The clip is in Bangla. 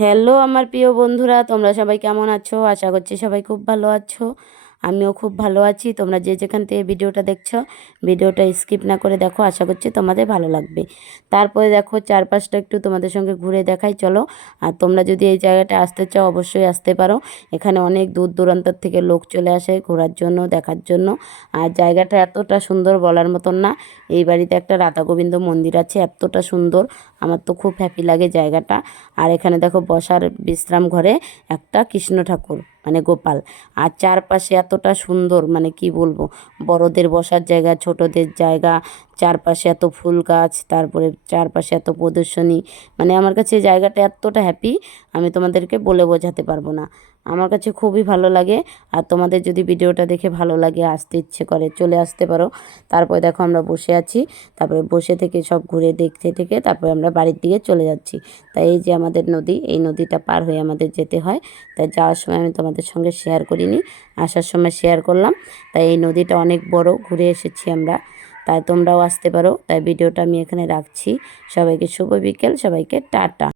হ্যালো আমার প্রিয় বন্ধুরা, তোমরা সবাই কেমন আছো? আশা করছি সবাই খুব ভালো আছো। আমিও খুব ভালো আছি। তোমরা যে যেখান থেকে ভিডিওটা দেখছো, ভিডিওটা স্কিপ না করে দেখো, আশা করছি তোমাদের ভালো লাগবে। তারপরে দেখো চারপাশটা একটু তোমাদের সঙ্গে ঘুরে দেখাই, চলো। আর তোমরা যদি এই জায়গাটা আসতে চাও অবশ্যই আসতে পারো। এখানে অনেক দূর দূরান্তর থেকে লোক চলে আসে ঘোরার জন্য, দেখার জন্য। আর জায়গাটা এতটা সুন্দর বলার মতন না। এই বাড়িতে একটা রাধা গোবিন্দ মন্দির আছে, এতটা সুন্দর, আমার তো খুব হ্যাপি লাগে জায়গাটা। আর এখানে দেখো বসার বিশ্রাম ঘরে একটা কৃষ্ণ ঠাকুর মানে গোপাল। আর চারপাশে এতটা সুন্দর, মানে কি বলবো, বড়দের বসার জায়গা, ছোটদের জায়গা, চারপাশে এত ফুল গাছ, তারপরে চারপাশে এত প্রদর্শনী। মানে আমার কাছে এই জায়গাটা এতটা হ্যাপি, আমি তোমাদেরকে বলে বোঝাতে পারবো না। আমার কাছে খুবই ভালো লাগে। আর তোমাদের যদি ভিডিওটা দেখে ভালো লাগে, আসতে ইচ্ছে করে, চলে আসতে পারো। তারপরে দেখো আমরা বসে আছি, তারপরে বসে থেকে সব ঘুরে দেখতে থেকে তারপরে আমরা বাড়ির দিকে চলে যাচ্ছি। তাই এই যে আমাদের নদী, এই নদীটা পার হয়ে আমাদের যেতে হয়। তাই যাওয়ার সময় আমি তোমাদের সঙ্গে শেয়ার করিনি, আসার সময় শেয়ার করলাম। তাই এই নদীটা অনেক বড়, ঘুরে এসেছি আমরা। তাই তোমরাও আসতে পারো। তাই ভিডিওটা আমি এখানে রাখছি। সবাইকে শুভ বিকেল, সবাইকে টাটা।